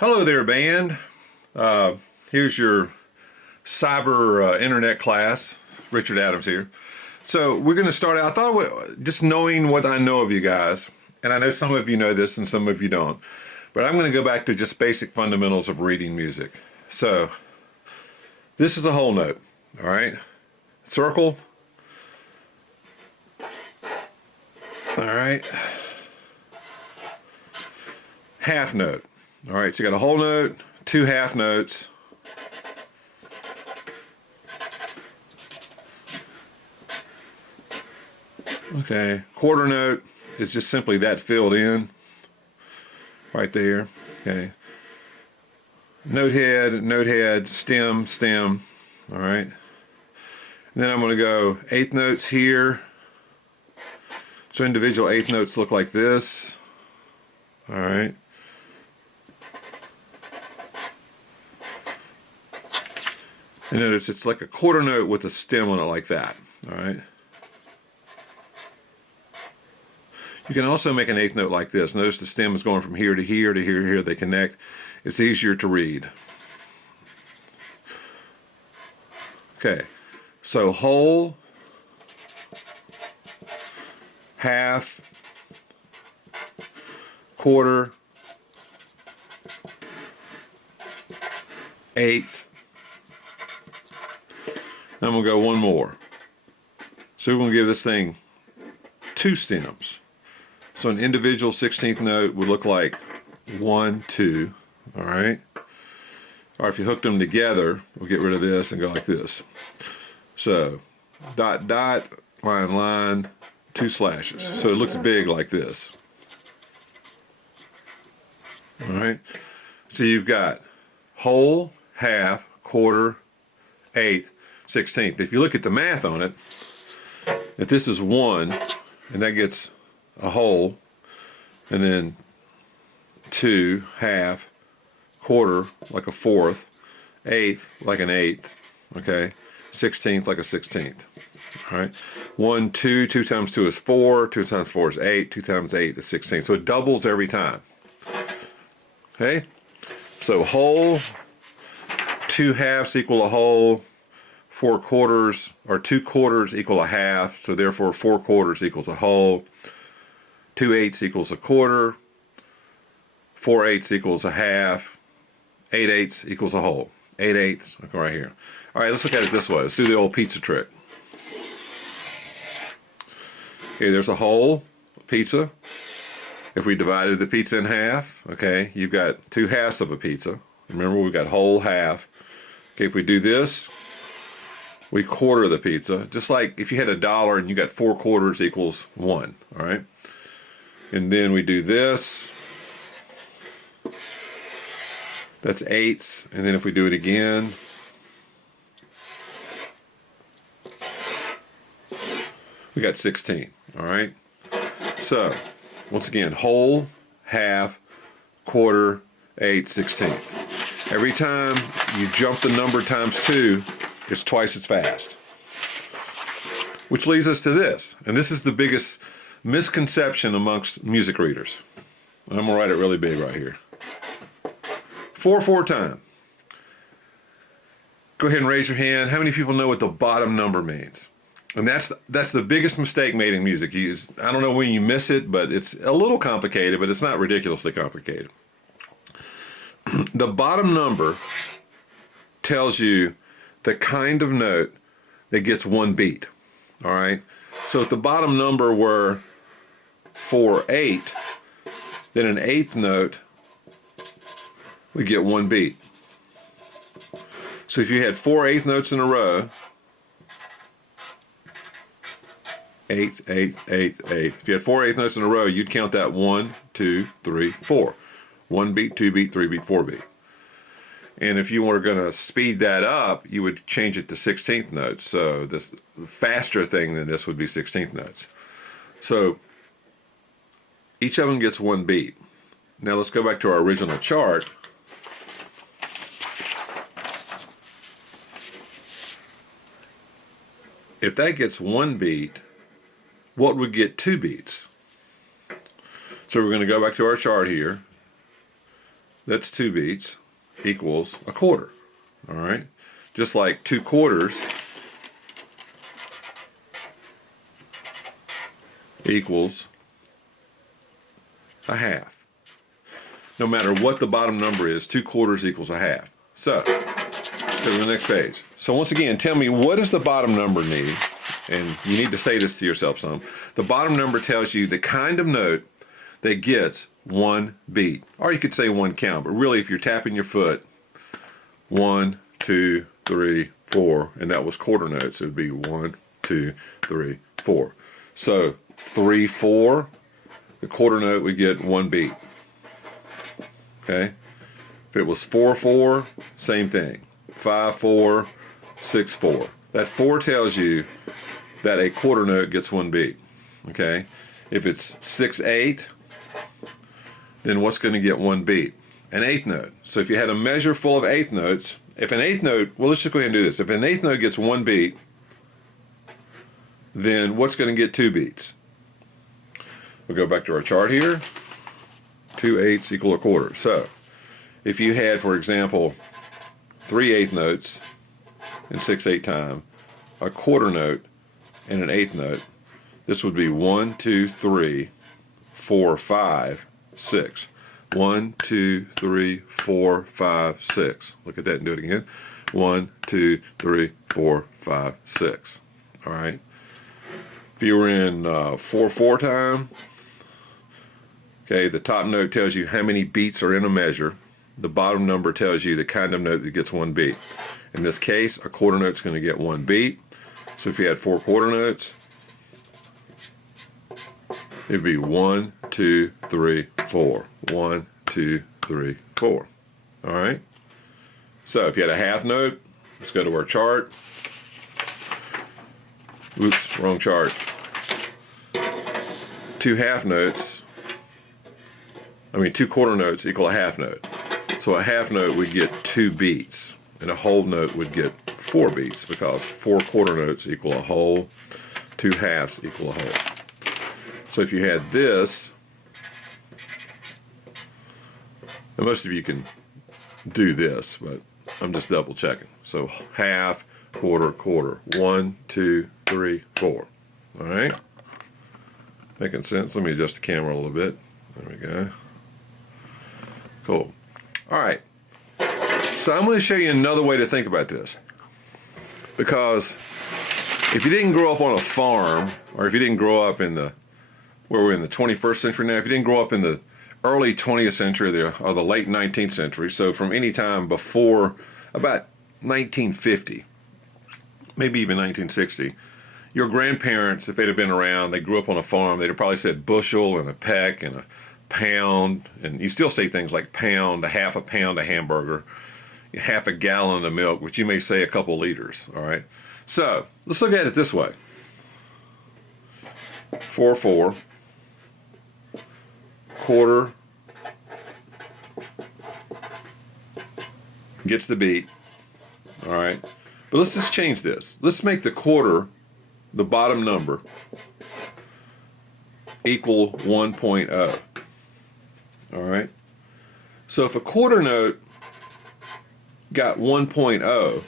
Hello there, band. Here's your cyber internet class. Richard Adams here. So we're going to start out. I thought just knowing what I know of you guys, and I know some of you know this and some of you don't, but I'm going to go back to just basic fundamentals of reading music. So this is a whole note, all right? Circle. All right. Half note. All right, so you got a whole note, two half notes. Okay, quarter note is just simply that filled in right there. Okay. Note head, stem, stem. All right. And then I'm going to go eighth notes here. So individual eighth notes look like this. All right. And notice it's like a quarter note with a stem on it like that. All right. You can also make an eighth note like this. Notice the stem is going from here to here to here to here. They connect. It's easier to read. Okay. So whole, half, quarter, eighth. I'm going to go one more. So we're going to give this thing two stems. So an individual 16th note would look like 1, 2, all right? Or if you hooked them together, we'll get rid of this and go like this. So dot, dot, line, line, two slashes. So it looks big like this. All right? So you've got whole, half, quarter, eighth, 16th. If you look at the math on it, if this is 1, and that gets a whole, and then 2, half, quarter, like a fourth, eighth, like an eighth, okay, 16th, like a 16th, all right? 1, 2, 2 times 2 is 4, 2 times 4 is 8, 2 times 8 is 16, so it doubles every time, okay? So whole, 2 halves equal a whole, 4 quarters, or 2 quarters equal a half, so therefore 4 quarters equals a whole. 2 eighths equals a quarter. 4 eighths equals a half. 8 eighths equals a whole. 8 eighths, look right here. All right, let's look at it this way. Let's do the old pizza trick. Okay, there's a whole pizza. If we divided the pizza in half, okay, you've got 2 halves of a pizza. Remember, we've got whole, half. Okay, if we do this, we quarter the pizza, just like if you had $1 and you got 4 quarters equals 1, all right? And then we do this, that's eighths, and then if we do it again, we got 16, all right? So, once again, whole, half, quarter, eighth, 16th. Every time you jump the number times 2, it's twice as fast. Which leads us to this. And this is the biggest misconception amongst music readers. I'm going to write it really big right here. 4 time. Go ahead and raise your hand. How many people know what the bottom number means? And that's the biggest mistake made in music. I don't know when you miss it, but it's a little complicated, but it's not ridiculously complicated. The bottom number tells you the kind of note that gets one beat, all right? So if the bottom number were 4/8, then an eighth note would get one beat. So if you had 4 eighth notes in a row, eighth, eighth, eighth, eighth. If you had 4 eighth notes in a row, you'd count that 1, 2, 3, 4. 1 beat, 2 beat, 3 beat, 4 beat. And if you were going to speed that up, you would change it to 16th notes. So this faster thing than this would be 16th notes. So each of them gets one beat. Now let's go back to our original chart. If that gets one beat, what would get 2 beats? So we're going to go back to our chart here. that's 2 beats, equals a quarter. All right? Just like 2 quarters equals a half. No matter what the bottom number is, 2 quarters equals a half. So, go to the next page. So once again, tell me, what does the bottom number need? And you need to say this to yourself some. The bottom number tells you the kind of note that gets 1 beat. Or you could say 1 count, but really if you're tapping your foot, 1, 2, 3, 4, and that was quarter notes, it would be 1, 2, 3, 4. So 3, 4, the quarter note would get 1 beat. Okay? If it was 4, 4, same thing. 5, 4, 6, 4. That 4 tells you that a quarter note gets 1 beat. Okay? If it's 6, 8, then what's going to get 1 beat? An eighth note. So if you had a measure full of eighth notes, if an eighth note, well, let's just go ahead and do this. If an eighth note gets 1 beat, then what's going to get 2 beats? We'll go back to our chart here. 2 eighths equal a quarter. So if you had, for example, 3 eighth notes in 6/8 time, a quarter note and an eighth note, this would be 1, 2, 3, 4, 5, 6. 1, 2, 3, 4, 5, 6. Look at that and do it again. 1, 2, 3, 4, 5, 6. All right. If you were in 4/4 time, okay, the top note tells you how many beats are in a measure. The bottom number tells you the kind of note that gets 1 beat. In this case, a quarter note's going to get 1 beat. So if you had 4 quarter notes, it'd be 1, 2, 3, 4. 1, 2, 3, 4. All right. So if you had a half note, let's go to our chart. Oops, wrong chart. 2 half notes, 2 quarter notes equal a half note. So a half note would get 2 beats, and a whole note would get 4 beats, because 4 quarter notes equal a whole, 2 halves equal a whole. So if you had this, and most of you can do this, but I'm just double checking. So half, quarter, quarter. 1, 2, 3, 4. All right? Making sense? Let me adjust the camera a little bit. There we go. Cool. All right. So I'm going to show you another way to think about this. Because if you didn't grow up on a farm, or if you didn't grow up in the, where we're in the 21st century now, if you didn't grow up in the early 20th century or the late 19th century, so from any time before about 1950, maybe even 1960, your grandparents, if they'd have been around, they grew up on a farm, they'd have probably said bushel and a peck and a pound, and you still say things like pound, a half a pound of hamburger, half a gallon of milk, which you may say a couple liters, all right? So let's look at it this way. 4, 4, quarter gets the beat, all right? But let's just change this. Let's make the quarter, the bottom number, equal 1.0, all right? So if a quarter note got 1.0,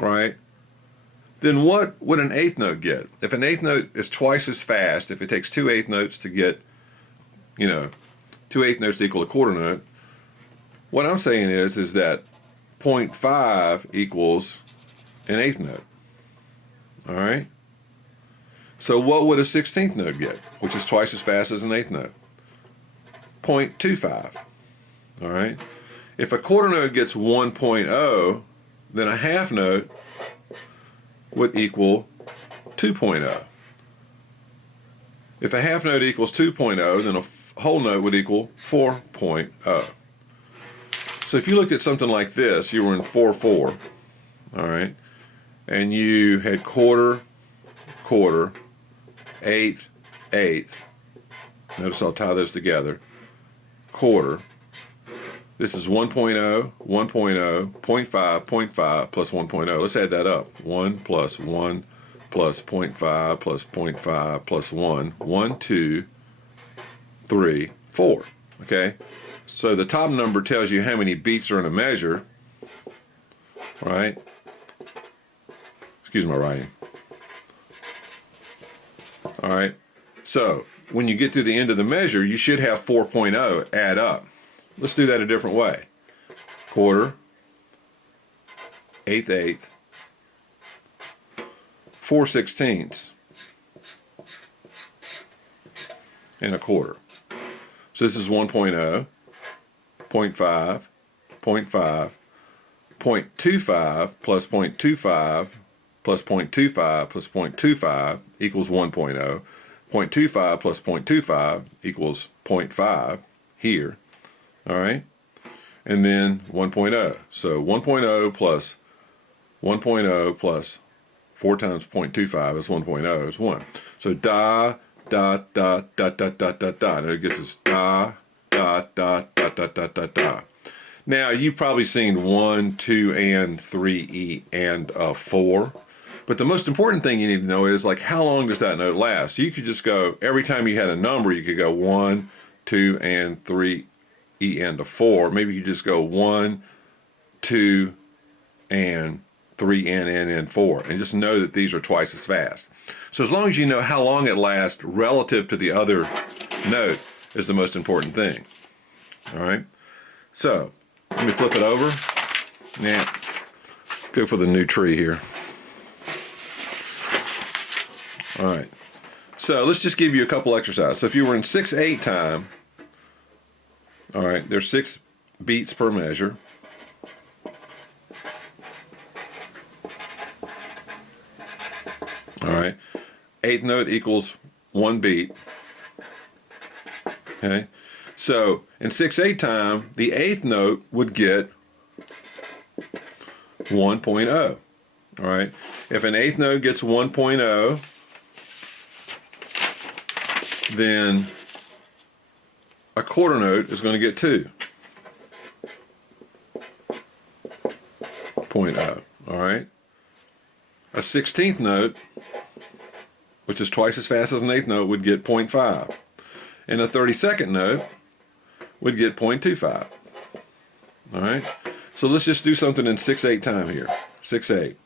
right, then what would an eighth note get? If an eighth note is twice as fast, if it takes 2 eighth notes to get, 2 eighth notes to equal a quarter note, what I'm saying is that 0.5 equals an eighth note. All right? So what would a 16th note get, which is twice as fast as an eighth note? 0.25. All right? If a quarter note gets 1.0, then a half note would equal 2.0. If a half note equals 2.0, then a whole note would equal 4.0. So if you looked at something like this, you were in 4/4, all right, and you had quarter, quarter, eighth, eighth. Notice I'll tie those together. Quarter. This is 1.0, 1.0, 0.5, 0.5 plus 1.0. Let's add that up. 1 plus 1 plus 0.5 plus 0.5 plus 1. 1, 2, 3, 4. Okay, so the top number tells you how many beats are in a measure, right? Excuse my writing. All right, so when you get to the end of the measure, you should have 4.0 add up. Let's do that a different way. Quarter, eighth, 4/16, and a quarter. So this is 1.0, 0.5, 0.5, 0.25 plus 0.25 plus 0.25 plus 0.25 equals 1.0. 0.25 plus 0.25 equals 0.5 here. All right? And then 1.0. So 1.0 plus 1.0 plus 4 times 0.25 is 1.0 is 1. So dot, dot, dot, dot, dot, dot, dot, dot. And it gets us dot, dot, dot, dot, dot, dot, dot, dot. Now, you've probably seen 1, 2, and 3, and 4. But the most important thing you need to know is, like, how long does that note last? So you could just go, every time you had a number, you could go 1, 2, and 3, and 4. Maybe you just go 1, 2, and 3, and 4. And just know that these are twice as fast. So as long as you know how long it lasts relative to the other note is the most important thing. All right? So, let me flip it over. Now, go for the new tree here. All right. So let's just give you a couple exercises. So if you were in 6/8 time, all right, there's 6 beats per measure. All right. 8th note equals 1 beat. Okay. So in 6/8 time, the 8th note would get 1.0. All right. If an 8th note gets 1.0, then a quarter note is going to get 2.0. All right. A 16th note, which is twice as fast as an 8th note, would get 0.5. And a 32nd note would get 0.25. All right. So let's just do something in 6/8 time here. 6/8.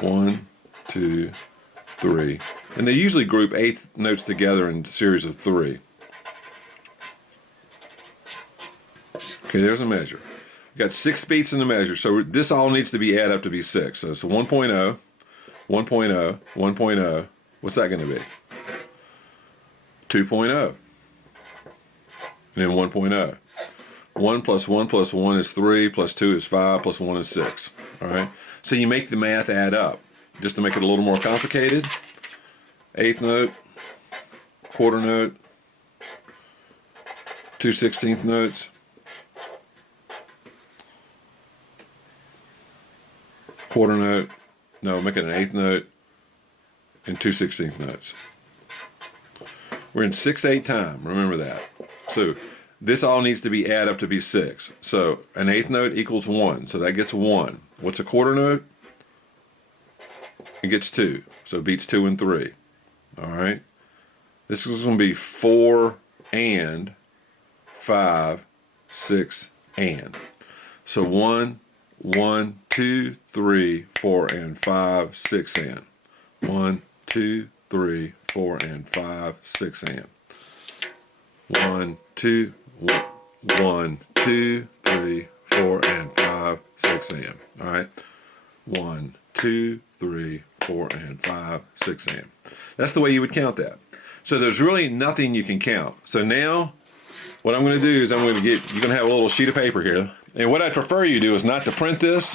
1, 2, 3. And they usually group 8th notes together in a series of 3. Okay, there's a measure. We've got 6 beats in the measure, so this all needs to be added up to be 6. So it's 1.0, 1.0, 1.0. What's that going to be? 2.0. And then 1.0. 1 plus 1 plus 1 is 3, plus 2 is 5, plus 1 is 6. All right? So you make the math add up. Just to make it a little more complicated, 8th note, quarter note, 2 16th notes, quarter note, no, make it an 8th note, and 2 16th notes. We're in 6/8 time, remember that. So this all needs to be added up to be 6. So an 8th note equals 1, so that gets 1. What's a quarter note? It gets 2, so it beats 2 and 3. All right. This is going to be 4 and 5, 6 and. So 1, 1, 2, 3, 4 and 5, 6 and. 1, 2, 3, 4 and 5, 6 and. 1, 2, 1, 2, 3, 4 and 5, 6 and. All right. 1, 2, 3, 4 and 5, 6 and. That's the way you would count that. So there's really nothing you can count. So now what I'm going to do is you're going to have a little sheet of paper here. And what I'd prefer you do is not to print this.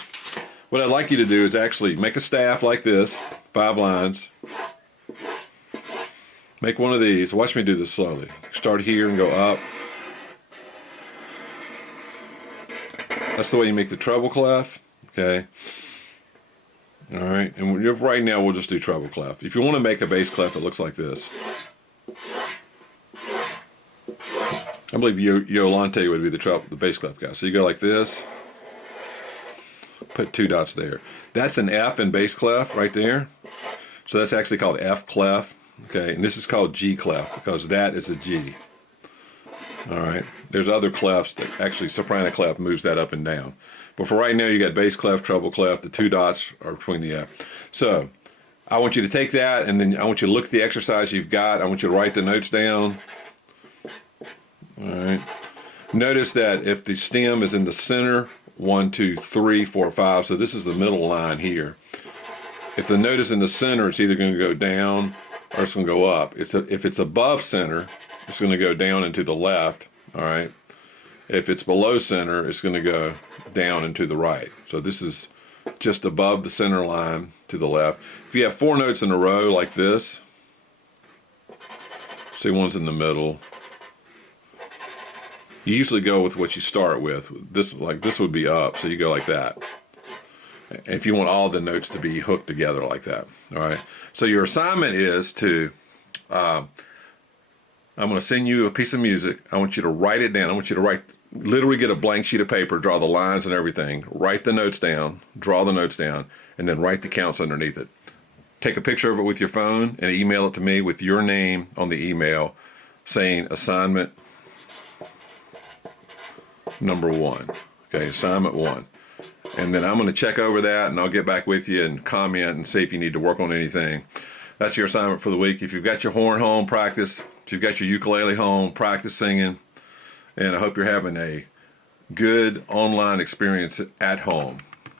What I'd like you to do is actually make a staff like this, 5 lines. Make one of these. Watch me do this slowly. Start here and go up. That's the way you make the treble clef. Okay. All right. And right now we'll just do treble clef. If you want to make a bass clef, it looks like this. I believe Yolante would be the bass clef guy. So you go like this. Put 2 dots there. That's an F in bass clef right there. So that's actually called F clef. Okay, and this is called G clef because that is a G. All right. There's other clefs that actually soprano clef moves that up and down. But for right now, you got bass clef, treble clef. The two dots are between the F. So I want you to take that, and then I want you to look at the exercise you've got. I want you to write the notes down. All right. Notice that if the stem is in the center, 1, 2, 3, 4, 5. So this is the middle line here. If the note is in the center, it's either going to go down or it's going to go up. If it's above center, it's going to go down and to the left. All right. If it's below center, it's going to go down and to the right. So this is just above the center line to the left. If you have 4 notes in a row like this, see one's in the middle. You usually go with what you start with. This would be up, so you go like that. If you want all the notes to be hooked together like that. All right. So your assignment is to, I'm going to send you a piece of music. I want you to write it down. I want you to literally get a blank sheet of paper, draw the lines and everything, write the notes down, draw the notes down, and then write the counts underneath it. Take a picture of it with your phone and email it to me with your name on the email saying assignment number 1. Okay, assignment 1. And then I'm going to check over that, and I'll get back with you and comment and see if you need to work on anything. That's your assignment for the week. If you've got your horn home, practice. If you've got your ukulele home, practice singing. And I hope you're having a good online experience at home.